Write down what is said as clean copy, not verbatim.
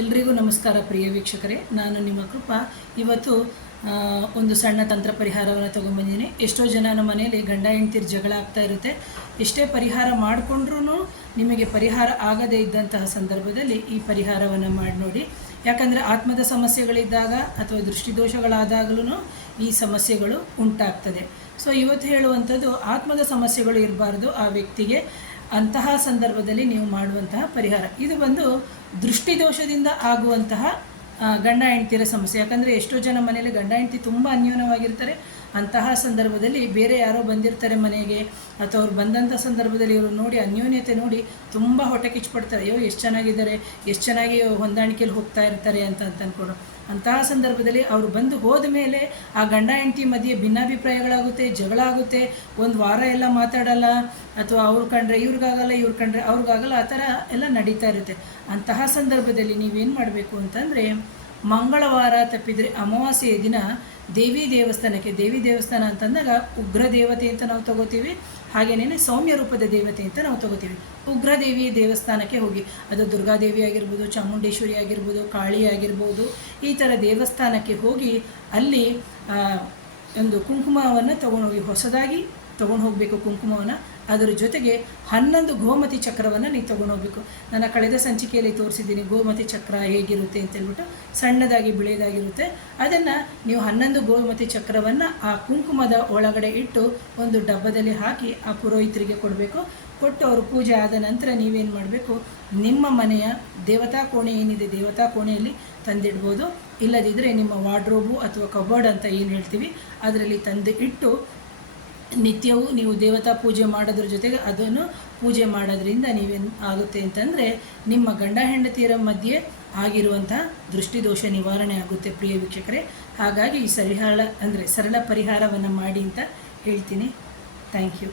ಎಲ್ರಿಗೂ ನಮಸ್ಕಾರ ಪ್ರಿಯ ವೀಕ್ಷಕರೇ, ನಾನು ನಿಮ್ಮ ಕೃಪಾ. ಇವತ್ತು ಒಂದು ಸಣ್ಣ ತಂತ್ರ ಪರಿಹಾರವನ್ನು ತೊಗೊಂಡ್ಬಂದಿದ್ದೀನಿ. ಎಷ್ಟೋ ಜನ ನಮ್ಮ ಮನೆಯಲ್ಲಿ ಗಂಡ ಹೆಂಡ್ತಿರು ಜಗಳ ಆಗ್ತಾ ಇರುತ್ತೆ. ಎಷ್ಟೇ ಪರಿಹಾರ ಮಾಡಿಕೊಂಡ್ರೂ ನಿಮಗೆ ಪರಿಹಾರ ಆಗದೇ ಇದ್ದಂತಹ ಸಂದರ್ಭದಲ್ಲಿ ಈ ಪರಿಹಾರವನ್ನು ಮಾಡಿ ನೋಡಿ. ಯಾಕಂದರೆ ಆತ್ಮದ ಸಮಸ್ಯೆಗಳಿದ್ದಾಗ ಅಥವಾ ದೃಷ್ಟಿದೋಷಗಳಾದಾಗಲೂ ಈ ಸಮಸ್ಯೆಗಳು ಉಂಟಾಗ್ತದೆ. ಸೊ ಇವತ್ತು ಹೇಳುವಂಥದ್ದು ಆತ್ಮದ ಸಮಸ್ಯೆಗಳು ಇರಬಾರ್ದು ಆ ವ್ಯಕ್ತಿಗೆ. ಅಂತಹ ಸಂದರ್ಭದಲ್ಲಿ ನೀವು ಮಾಡುವಂತಹ ಪರಿಹಾರ ಇದು ಬಂದು ದೃಷ್ಟಿದೋಷದಿಂದ ಆಗುವಂತಹ ಗಂಡ ಹೆಂಡ್ತಿರ ಸಮಸ್ಯೆ. ಯಾಕಂದರೆ ಎಷ್ಟೋ ಜನ ಮನೆಯಲ್ಲಿ ಗಂಡ ಹೆಂಡ್ತಿ ತುಂಬ ಅನ್ಯೋನ್ಯವಾಗಿರ್ತಾರೆ. ಅಂತಹ ಸಂದರ್ಭದಲ್ಲಿ ಬೇರೆ ಯಾರೋ ಬಂದಿರ್ತಾರೆ ಮನೆಗೆ, ಅಥವಾ ಅವ್ರು ಬಂದಂಥ ಸಂದರ್ಭದಲ್ಲಿ ಇವರು ನೋಡಿ ಅನ್ಯೋನ್ಯತೆ ನೋಡಿ ತುಂಬ ಹೊಟ್ಟೆ ಕಿಚ್ಚುಪಡ್ತಾರೆ. ಅಯ್ಯೋ ಎಷ್ಟು ಚೆನ್ನಾಗಿದ್ದಾರೆ, ಎಷ್ಟು ಚೆನ್ನಾಗಿ ಹೊಂದಾಣಿಕೆಯಲ್ಲಿ ಹೋಗ್ತಾ ಇರ್ತಾರೆ ಅಂತ ಅಂದ್ಕೊಂಡು. ಅಂತಹ ಸಂದರ್ಭದಲ್ಲಿ ಅವರು ಬಂದು ಹೋದ ಮೇಲೆ ಆ ಗಂಡ ಹೆಂಡತಿ ಮಧ್ಯೆ ಭಿನ್ನಾಭಿಪ್ರಾಯಗಳಾಗುತ್ತೆ, ಜಗಳ ಆಗುತ್ತೆ, ಒಂದು ವಾರ ಎಲ್ಲ ಮಾತಾಡಲ್ಲ, ಅಥವಾ ಅವ್ರು ಕಂಡ್ರೆ ಇವ್ರಿಗಾಗಲ್ಲ, ಇವ್ರು ಕಂಡ್ರೆ ಅವ್ರಿಗಾಗಲ್ಲ, ಆ ಥರ ಎಲ್ಲ ನಡೀತಾ ಇರುತ್ತೆ. ಅಂತಹ ಸಂದರ್ಭದಲ್ಲಿ ನೀವೇನು ಮಾಡಬೇಕು ಅಂತಂದರೆ, ಮಂಗಳವಾರ ತಪ್ಪಿದರೆ ಅಮಾವಾಸ್ಯೆಯ ದಿನ ದೇವಿ ದೇವಸ್ಥಾನ ಅಂತಂದಾಗ ಉಗ್ರ ದೇವತೆ ಅಂತ ನಾವು ತಗೋತೀವಿ, ಹಾಗೆಯೇ ಸೌಮ್ಯ ರೂಪದ ದೇವತೆ ಅಂತ ನಾವು ತಗೋತೀವಿ. ಉಗ್ರದೇವಿ ದೇವಸ್ಥಾನಕ್ಕೆ ಹೋಗಿ, ಅದು ದುರ್ಗಾದೇವಿ ಆಗಿರ್ಬೋದು, ಚಾಮುಂಡೇಶ್ವರಿ ಆಗಿರ್ಬೋದು, ಕಾಳಿ ಆಗಿರ್ಬೋದು, ಈ ಥರ ದೇವಸ್ಥಾನಕ್ಕೆ ಹೋಗಿ ಅಲ್ಲಿ ಒಂದು ಕುಂಕುಮವನ್ನು ತೊಗೊಂಡೋಗಿ, ಹೊಸದಾಗಿ ತೊಗೊಂಡು ಹೋಗಬೇಕು ಕುಂಕುಮವನ್ನು. ಅದರ ಜೊತೆಗೆ 11 ಗೋಮತಿ ಚಕ್ರವನ್ನು ನೀವು ತೊಗೊಂಡು ಹೋಗಬೇಕು. ನಾನು ಕಳೆದ ಸಂಚಿಕೆಯಲ್ಲಿ ತೋರಿಸಿದ್ದೀನಿ ಗೋಮತಿ ಚಕ್ರ ಹೇಗಿರುತ್ತೆ ಅಂತೇಳ್ಬಿಟ್ಟು. ಸಣ್ಣದಾಗಿ ಬಿಳಿಯದಾಗಿರುತ್ತೆ. ಅದನ್ನು ನೀವು 11 ಗೋಮತಿ ಚಕ್ರವನ್ನು ಆ ಕುಂಕುಮದ ಒಳಗಡೆ ಇಟ್ಟು ಒಂದು ಡಬ್ಬದಲ್ಲಿ ಹಾಕಿ ಆ ಪುರೋಹಿತರಿಗೆ ಕೊಡಬೇಕು. ಕೊಟ್ಟು ಅವರು ಪೂಜೆ ಆದ ನಂತರ ನೀವೇನು ಮಾಡಬೇಕು, ನಿಮ್ಮ ಮನೆಯ ದೇವತಾ ಕೋಣೆ ಏನಿದೆ, ದೇವತಾ ಕೋಣೆಯಲ್ಲಿ ತಂದಿಡ್ಬೋದು. ಇಲ್ಲದಿದ್ದರೆ ನಿಮ್ಮ ವಾರ್ಡ್ರೋಬು ಅಥವಾ ಕಬೋರ್ಡ್ ಅಂತ ಏನು ಹೇಳ್ತೀವಿ ಅದರಲ್ಲಿ ತಂದು ಇಟ್ಟು ನಿತ್ಯವೂ ನೀವು ದೇವತಾ ಪೂಜೆ ಮಾಡೋದ್ರ ಜೊತೆಗೆ ಅದನ್ನು ಪೂಜೆ ಮಾಡೋದ್ರಿಂದ ನೀವೇನು ಆಗುತ್ತೆ ಅಂತಂದರೆ, ನಿಮ್ಮ ಗಂಡ ಹೆಂಡತಿಯರ ಮಧ್ಯೆ ಆಗಿರುವಂಥ ದೃಷ್ಟಿದೋಷ ನಿವಾರಣೆ ಆಗುತ್ತೆ ಪ್ರಿಯ ವೀಕ್ಷಕರೇ. ಹಾಗಾಗಿ ಈ ಸರಳ ಪರಿಹಾರವನ್ನು ಮಾಡಿ ಅಂತ ಹೇಳ್ತೀನಿ. Thank you.